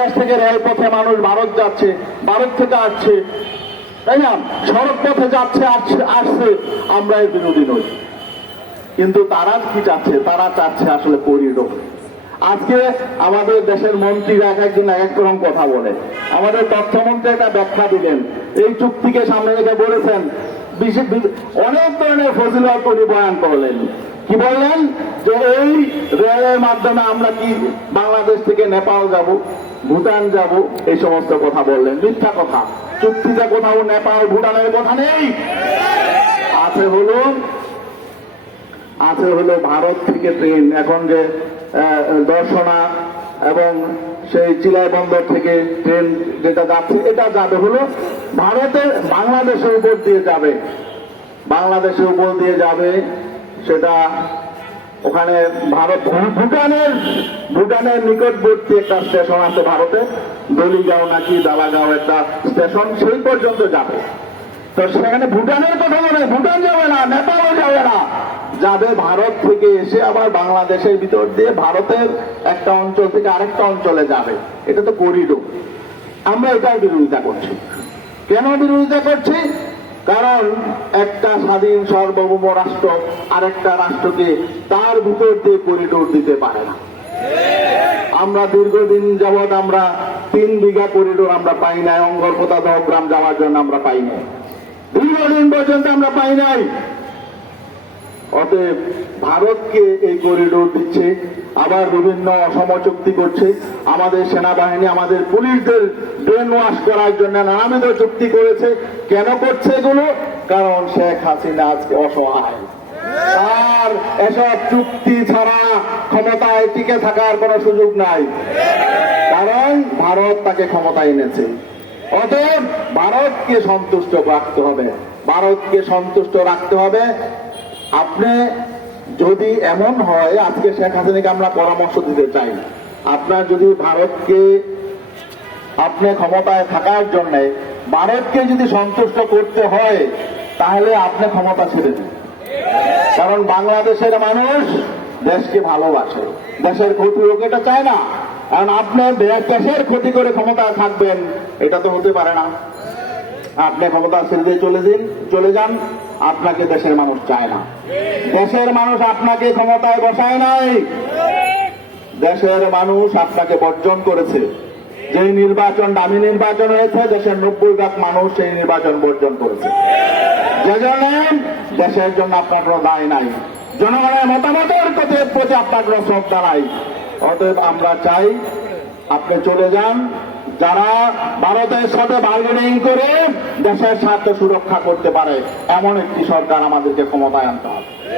দেশ থেকে রেলপথে মানুষ ভারত যাচ্ছে, ভারত থেকে আসছে। তাই না? সড়ক পথে যাচ্ছে, আসছে আমরা এর বিরোধী নই। কিন্তু তারা কি চাচ্ছে? তারা চাচ্ছে আসলে করিডোর আজকে আমাদের দেশের মন্ত্রীরা এক একদিন এক এক রকম কথা বলে। আমাদের তথ্যমন্ত্রী একটা ব্যাখ্যা দিলেন। এই চুক্তিকে সামনে রেখে বলেছেন অনেক ধরনের ফজিলত করে বয়ান করলেন। কি বললেন? যে এই রেলের মাধ্যমে আমরা কি বাংলাদেশ থেকে নেপাল যাব? ভুটান যাব, এই সমস্ত কথা বললেন। মিথ্যা কথা। চুক্তিতে কোথাও নেপাল, ভুটানের কথা নেই। আছে হলো আছে হলো ভারত থেকে ট্রেন। এখন যে দর্শনা এবং সেই চিলাই বন্দর থেকে ট্রেন যেটা যাচ্ছে, এটা যাবে হলো ভারতের, বাংলাদেশের উপর দিয়ে যাবে। বাংলাদেশের উপর দিয়ে যাবে সেটা ওখানে ভারত ভুটানের ভুটানের নিকটবর্তী একটা স্টেশন আছে ভারতে। দলিগাঁও নাকি দালাগাঁও একটা স্টেশন, সেই পর্যন্ত যাবে। তো সেখানে ভুটানের কথা বলে ভুটান যাবে না, নেপালও যাবে না। যাবে ভারত থেকে এসে আবার বাংলাদেশের ভিতর দিয়ে ভারতের একটা অঞ্চল থেকে আরেকটা অঞ্চলে যাবে। এটা তো করিডোর আমরা এটার বিরোধিতা করছি। কেন বিরোধিতা করছি? কারণ একটা স্বাধীন সার্বভৌম রাষ্ট্র আর একটা রাষ্ট্রকে তার ভিতর দিয়ে করিডোর দিতে পারে না। আমরা দীর্ঘদিন যাবৎ আমরা তিন বিঘা করিডোর আমরা পাই নাই অঙ্গরপোতা দহগ্রাম যাওয়ার জন্য আমরা পাই নাই। দীর্ঘদিন পর্যন্ত আমরা পাই নাই। অতএব ভারতকে এই করিডোর দিচ্ছে, আবার বিভিন্ন অসম চুক্তি করছে। আমাদের সেনাবাহিনী, আমাদের পুলিশদের ব্রেন ওয়াশ করার জন্য নানাবিধ চুক্তি করেছে। কেন করছে এগুলো? কারণ শেখ হাসিনা আজকে অসহায়। আর এসব চুক্তি ছাড়া ক্ষমতায় টিকে থাকার কোনো সুযোগ নাই। কারণ ভারত তাকে ক্ষমতায় এনেছে। অতএব ভারতকে সন্তুষ্ট রাখতে হবে। ভারতকে সন্তুষ্ট রাখতে হবে। আপনি যদি এমন হয়, আজকে শেখ হাসিনাকে আমরা পরামর্শ দিতে চাই। আপনার যদি ভারতকে, আপনি ক্ষমতায় থাকার জন্য ভারতকে যদি সন্তুষ্ট করতে হয়, তাহলে আপনি ক্ষমতা ছেড়ে দিন। কারণ বাংলাদেশের মানুষ দেশকে ভালোবাসে। দেশের ক্ষতি হোক, এটা চায় না। কারণ আপনি দেশের ক্ষতি করে ক্ষমতায় থাকবেন, এটা তো হতে পারে না। আপনি ক্ষমতা ছেড়ে চলে দিন চলে যান, আপনাকে দেশের মানুষ চায় না। দেশের মানুষ আপনাকে ক্ষমতায় বসায় নাই। দেশের মানুষ আপনাকে বর্জন করেছে। যে নির্বাচন, দামি নির্বাচন হয়েছে, দেশের নব্বই ভাগ মানুষ সেই নির্বাচন বর্জন করেছে। যে জন্য দেশের জন্য আপনার কোনো দায় নাই। জনগণের মতামতের প্রতি আপনার কোনো শ্রদ্ধা নাই। অতএব আমরা চাই আপনি চলে যান যারা ভারতের সাথে বার্গেনিং করে দেশের স্বার্থ সুরক্ষা করতে পারে, এমন একটি সরকার আমাদেরকে ক্ষমতায় আনতে হবে।